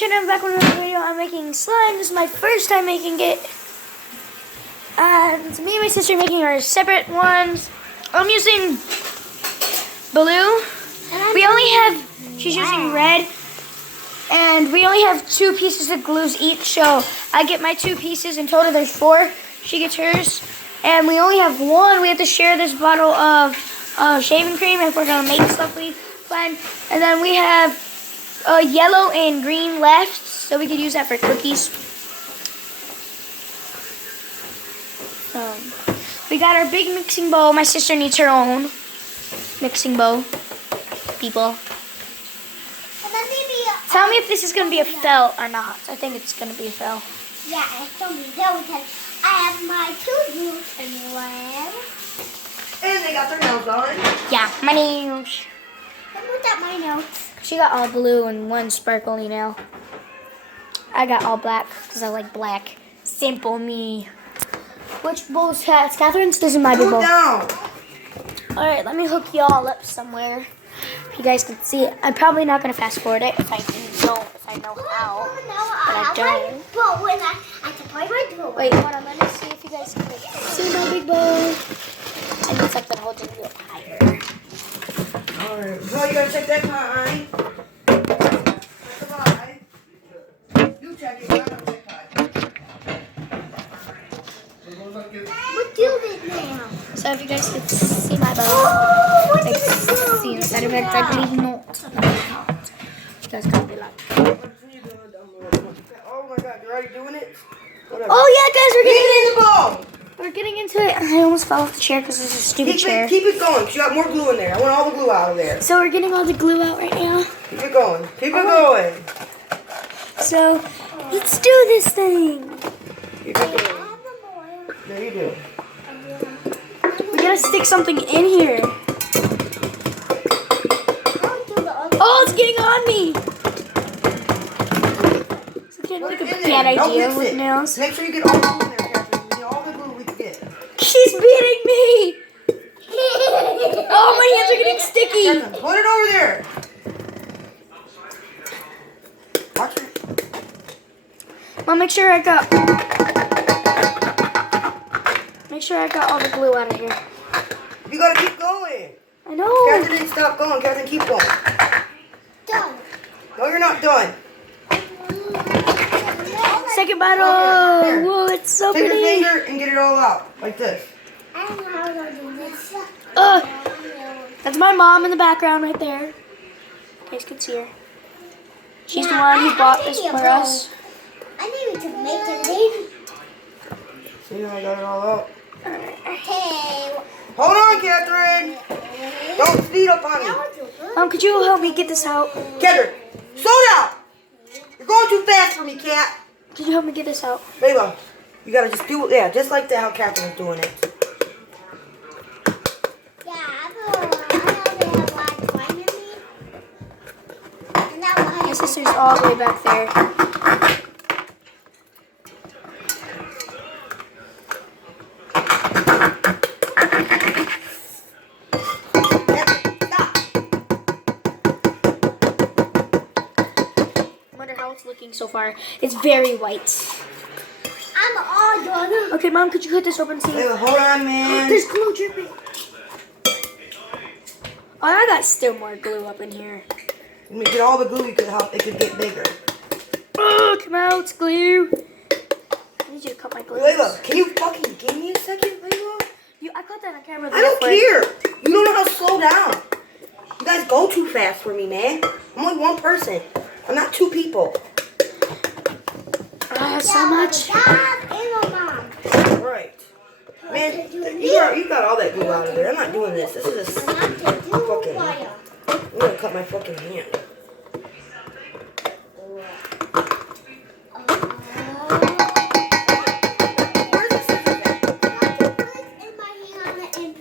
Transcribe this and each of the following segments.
I'm back with another video. I'm making slime. This is my first time making it. And me and my sister are making our separate ones. I'm using blue. We only have, she's using red. And we only have 2 pieces of glues each. So I get my 2 pieces. In total there's 4. She gets hers. And we only have 1. We have to share this bottle of shaving cream if we're going to make stuff slime. And then we have yellow and green left, so we could use that for cookies. We got our big mixing bowl. My sister needs her own mixing bowl. People, tell me if this is going to be a fail or not. I think it's going to be a fail. Yeah, it's going to be a fail because I have my 2 glues anywhere. And they got their nails on. Yeah, my nails. Look at my notes. She got all blue and 1 sparkly nail. I got all black because I like black. Simple me. Which bowl's hats? Catherine's? This is my big bowl. Down. Alright, let me hook y'all up somewhere. If you guys can see it. I'm probably not going to fast forward it if I know how. But I don't. But when I can play my door. Wait, hold on. Let me see if you guys can see my big bowl. I need something holding it up higher. Alright, so you gotta check that time. You check it, I don't check time. What do this now? So if you guys can see my bowl. Oh, what Like, did it do? see inside of it, I believe not. You guys can't be like. Oh my god, you're already doing it? Whatever. Oh yeah, guys, we're Get getting it in the bowl! We're getting into it. I almost fell off the chair because this is a stupid chair. Keep it going, because you got more glue in there. I want all the glue out of there. So we're getting all the glue out right now. Keep it going. Keep it going. So let's do this thing. Keep it going. There you do. We gotta stick something in here. Oh, it's getting on me. It's kind of like a bad idea with nails. Make sure you get all the glue in there, Catherine. We need all the glue we can get. She's beating me. Oh, my hands are getting sticky. Catherine, put it over there. Watch it. Mom, make sure I got all the glue out of here. You gotta keep going. I know. Catherine didn't stop going. Catherine, keep going. Done. No, you're not done. Second bottle. Here. Whoa, it's so Take your pretty. finger and get it all out. Like this. I don't know how to do this. That's my mom in the background right there. You guys can see her. She's the one who bought this for us. I need to make it leave. See, I got it all out. Okay. Hold on, Catherine. Don't speed up on me. Mom, could you help me get this out? Catherine, slow down. You're going too fast for me, Cat. Could you help me get this out? Layla, you gotta just do it. Yeah, just like that, how Catherine's doing it. Yeah, I have a lot of slime in me. And that one. My sister's all the way back there. Looking so far, it's very white. I'm all done. Okay, Mom, could you cut this open? See? Layla, hold on, man. There's glue dripping. Oh, I got still more glue up in here. Let me get all the glue you could help. It could get bigger. Oh, come out, glue. I need you to cut my glue. Layla, can you fucking give me a second, Layla? I caught that on camera. I don't care. You don't know how to slow down. You guys go too fast for me, man. I'm only one person. I'm not 2 people. So much. Dad and my mom. Right. Man, you got all that glue out of there. I'm not doing this. This is a fucking... I'm gonna cut my fucking hand. Where's the scissors at?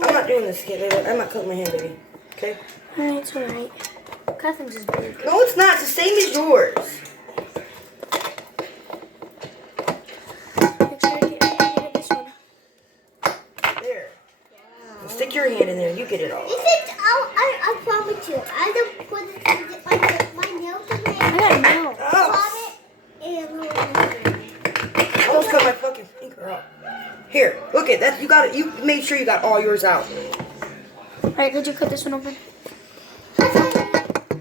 I'm not doing this, kid. I'm not cutting my hand, baby. Okay? Alright, it's alright. Catherine's is big. No, it's not. It's the same as yours. Make sure I get this one. There. Stick your hand in there. You get it all. Is it? I promise you. I don't put it in my nails in there. I got a nail. Oh, okay. That you got it. You made sure you got all yours out. All right, could you cut this one open?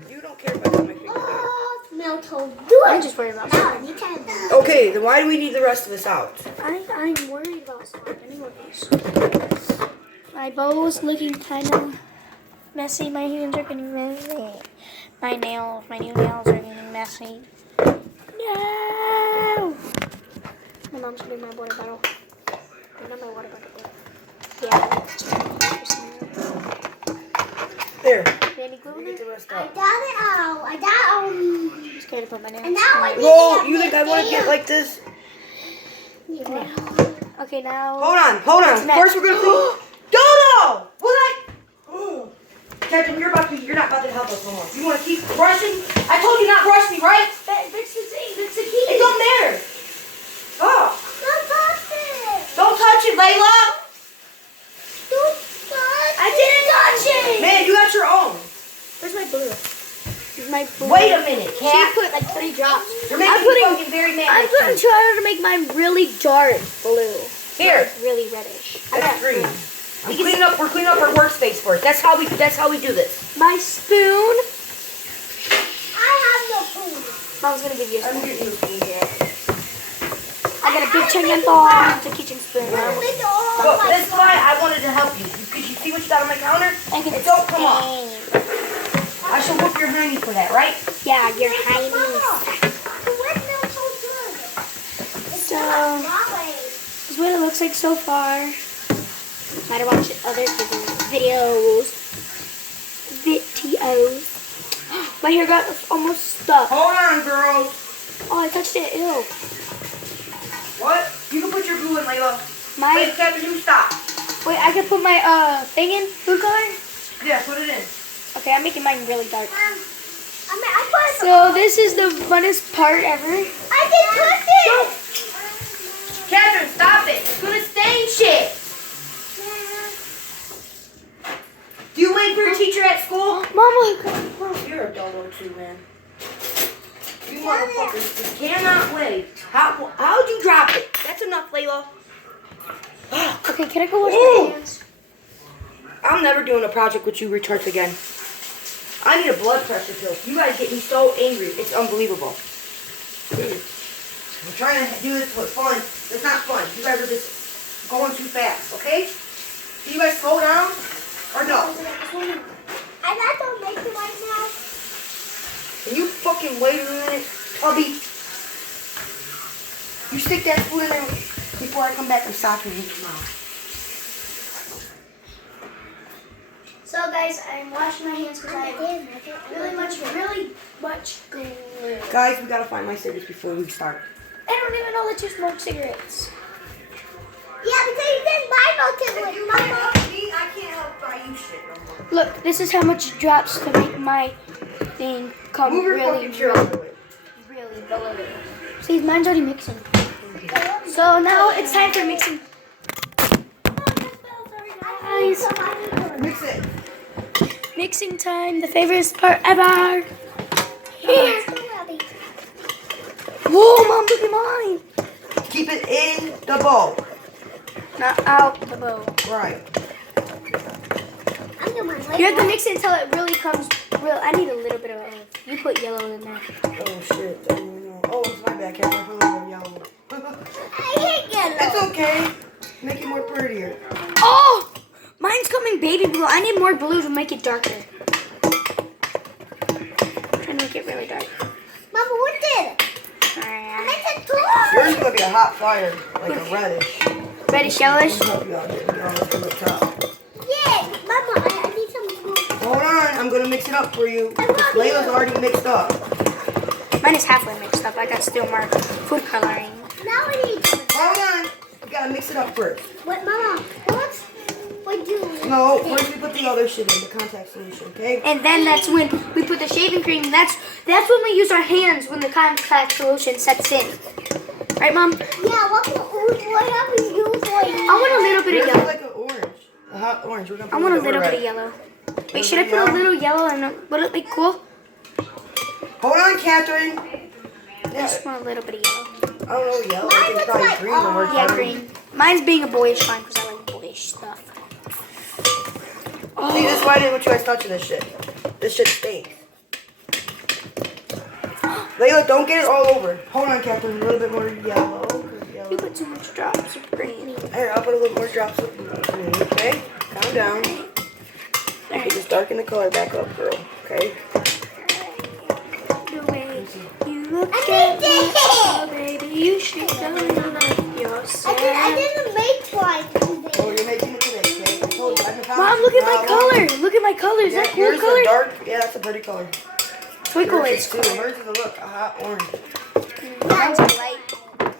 You don't care if I cut my finger. Oh, smell told. Do I'm it. just worried about No, you can't do it. Okay, then why do we need the rest of this out? I'm worried about slime anyways. My bow's looking kind of messy. My hands are getting messy. My new nails are getting messy. No! My mom's putting my water bottle. Not my water bottle. Yeah. There. Any glue in Get there? the rest I out. got it out. I got I'm scared to put my nails. And now I need Whoa, to you think I want to get like this? Okay, now. Hold on. next? First, we're gonna clean. Dodo! What? Captain, you're not about to help us no more. You want to keep brushing? I told you not brush me, right? Fix the thing. Fix the key. It's on there. Oh, Don't touch it. don't touch it, Layla. Don't touch I didn't touch it. Man, you got your own. Where's my blue? My blue. Wait a minute, She Cat. put like 3 drops. You're making me fucking very mad. I'm gonna try to make mine really dark blue. Here. Like really reddish. That's green. We're cleaning up our workspace first. That's how we do this. My spoon. I have no food. Mom's gonna give you a I'm spoon. getting you food here. I got a big chicken ball. It's a kitchen spoon. Make it all Look, like that's why I wanted to help you. Because you see what you got on my counter? I can It don't come off. stain. I should whoop your hiney for that, right? Yeah, you're Mama, hiding. the red smells so good. It So- smells like strawberry. This is what it looks like so far. Might have watched other videos. My hair got almost stuck. Hold on, girls. Oh, I touched it. Ew. What? You can put your glue in, Layla. My Wait, Kevin, you stop. wait, I can put my thing in food color. Yeah, put it in. Okay, I'm making mine really dark. I put it. So this is the funnest part ever. I didn't touch it. Catherine, stop it. It's gonna stain shit. Do you wait for your teacher at school? Mama, You're a dodo too, man. You motherfuckers just cannot wait. How'd you drop it? That's enough, Layla. okay, can I go wash Ooh. my hands? I'm never doing a project with you retards again. I need a blood pressure pill. You guys get me so angry. It's unbelievable. I'm trying to do this for fun. It's not fun. You guys are just going too fast, okay? Can you guys slow down? Or no? I got to make it right now. Can you fucking wait a minute, Tubby? You stick that spoon in there before I come back and stop you tomorrow. So guys, I'm washing my hands because I have really much glue. Guys, we gotta find my cigarettes before we start. I don't even know that you smoke cigarettes. Yeah, because you didn't buy no cigarettes, Mama. me, I can't help buy you shit no more. Look, this is how much it drops to make my thing come Move your really, fucking chair out of the way. really blue. See, mine's already mixing. So now it's time for mixing. Guys, Mix it. mixing time, the favorite part ever. Here. Whoa, Mom, look at mine. Keep it in the bowl. Not out the bowl. Right. I'm doing my You have to mix it until it really comes real. I need a little bit of you put yellow in there. Oh shit. Oh, it's my bad. Can't put a little bit yellow. I hate yellow. That's okay. Make it more prettier. Oh! Mine's coming baby blue. I need more blue to make it darker. I'm trying to make it really dark. Mama, what did it? Make it dark. Yours is gonna be a hot fire, like a reddish. Reddish yellowish. Help you out there. You're almost on the top. Yeah, Mama, I need some glue. Hold on, I'm gonna mix it up for you. Layla's already mixed up. Mine is halfway mixed up. I got still more food coloring. Now we need. Hold on. You gotta mix it up first. What, Mama? What do? No, first we put the other shit in, the contact solution, okay? And then that's when we put the shaving cream. That's when we use our hands when the contact solution sets in. Right, Mom? Yeah, what have you used for I want a little bit Yours of is yellow. like an orange. A hot orange. We're gonna I put want a little little bit of red. yellow. Wait, should I put a little yellow and would it be cool? Hold on, Catherine. I just want a little bit of yellow. I don't know, yellow. I Mine think looks probably like green will work Yeah, better. green. Mine's being a boyish slime because I like boyish stuff. See, this is why I didn't want you guys touching this shit. This shit stinks. Layla, don't get it all over. Hold on, Catherine. A little bit more yellow. 'Cause yellow. You put too much drops of green. Here, I'll put a little more drops of green. Okay? Calm down. Okay, just darken the color back up, girl. Okay? The way you look I at made me, it! oh, baby, you should go like yourself. I didn't make slime today. Oh, you're making it today, okay? I told you, I've been Mom, look at my color. Look at my color. Is that cool yours color? is dark. Yeah, that's a pretty color. Twinkle Yours is is too. color. Yours is a look, a hot orange. Mine's a light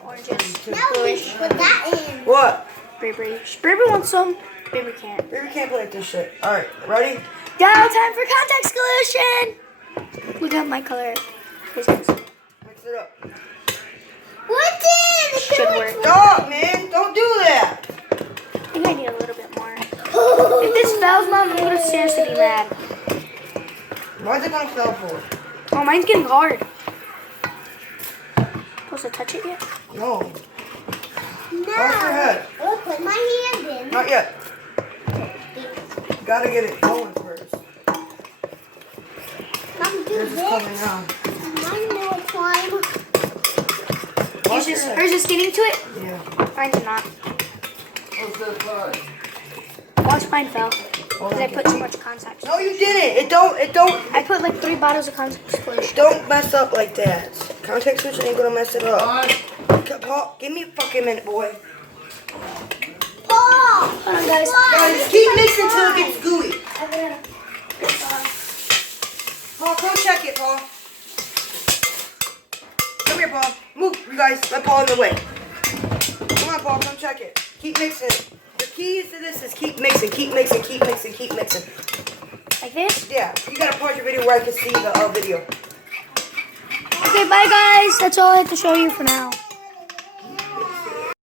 oranges. Now we put that in. What? Baby, Baby wants some. Baby can't. Baby can't play with this shit. Alright, ready? Now time for contact solution. Look at my color. Mix it up. What's in? Should work. Stop, man. Don't do that. I think I need a little bit more. If this fails, Mom, I'm gonna seriously be mad. Why's it gonna fail for? Oh, mine's getting hard. Supposed to touch it yet? No, No. Cross your head. I'll put my hand in. Not yet. You gotta get it going first. Mom, do Yours is this. coming out. Mine no slime. Watch your head. Hers is getting to it? Yeah. Mine's not. What's the card? Watch mine fell. Because I put too much contact. No, you didn't. It don't I put like 3 bottles of contact solution. Don't mess up like that. Contact switch ain't gonna mess it up. Paul, give me a fucking minute, boy. Paul! Hold on, guys. Guys, keep mixing till it gets gooey. Paul, come check it, Paul. Come here, Paul. Move, you guys. Let Paul in the way. Come on, Paul. Come check it. Keep mixing. The key to this is keep mixing, keep mixing, keep mixing, keep mixing. Like this? Yeah, you gotta pause your video where I can see the video. Okay, bye guys. That's all I have to show you for now.